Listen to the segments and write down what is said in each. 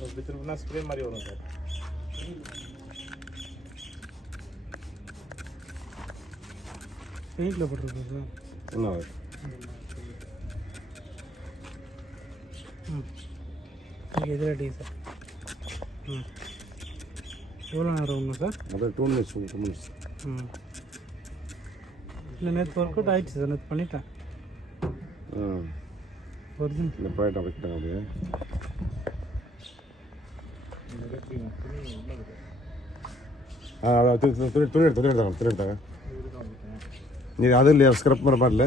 திருப்பினா spray மாதிரி வரும் sir. பெயிண்டில் போட்டுருக்கு சார். என்ன இதில் டீசல். எவ்வளோ நேரம் ஒன்று சார்? அதான் 2 minutes 2 minutes. இல்லை நேற்று ஒர்க் அவுட் ஆகிடுச்சு சார், நேற்று பண்ணிட்டேன். ஒரிஜினல் இந்த ப்ராடக்ட் வைக்கிட்டாங்க அப்படியே. துணி எடுத்தாங்க நீ அது இல்லையா ஸ்க்ரப் மாதிரி பாடல.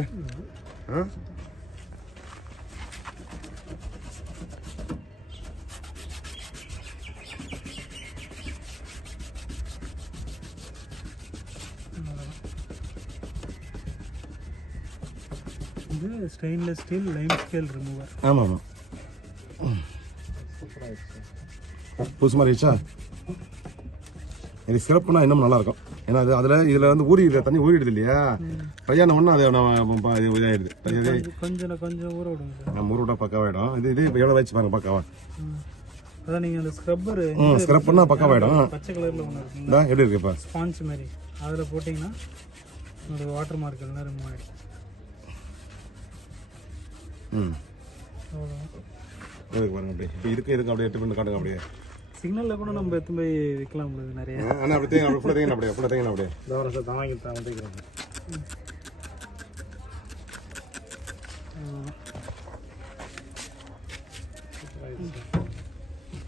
இது stainless steel Lime scale remover. ஆமாம் புதுசு மாதிரி ஆயிடுச்சா? இது ஸ்க்ரப்னா இன்னும் நல்லாயிருக்கும். ஏன்னா அது இதில் வந்து தண்ணி ஊறிடுது இல்லையா, கல்யாணம் பண்ணால் அது இதாகிடுது. கொஞ்சம் ஊற விடுங்க சார். ஊற விட்டா பக்காவாயிடும். இது எவ்வளோ வச்சு பாருங்க பக்காவா. அதான் நீங்கள் அந்த ஸ்க்ரப்பர் ஸ்க்ரப் பண்ணால் பக்காவாயிடும். பச்சை கலரில் ஒன்று இருக்குங்களா, எப்படி இருக்குப்பா ஸ்பாஞ்ச் மாதிரி, அதில் போட்டிங்கன்னா உங்களுக்கு வாட்டர் மார்க் எல்லாம் ரிமூவ் ஆகிடும். இதுக்கு பாருங்க அப்படியே. இப்போ இதுக்கு அப்படியே 8 காட்டுங்க அப்படியே. சிக்னலில் கூட நம்ம எடுத்து போய் விற்கலாம் உங்களுக்கு நிறைய. ஆனால் அப்படி தேங்க அப்படி தேங்கணும் அப்படியே அப்படி தேங்கணும் அப்படியே. தவறு சார், தான் வாங்கிக்கிறேன்.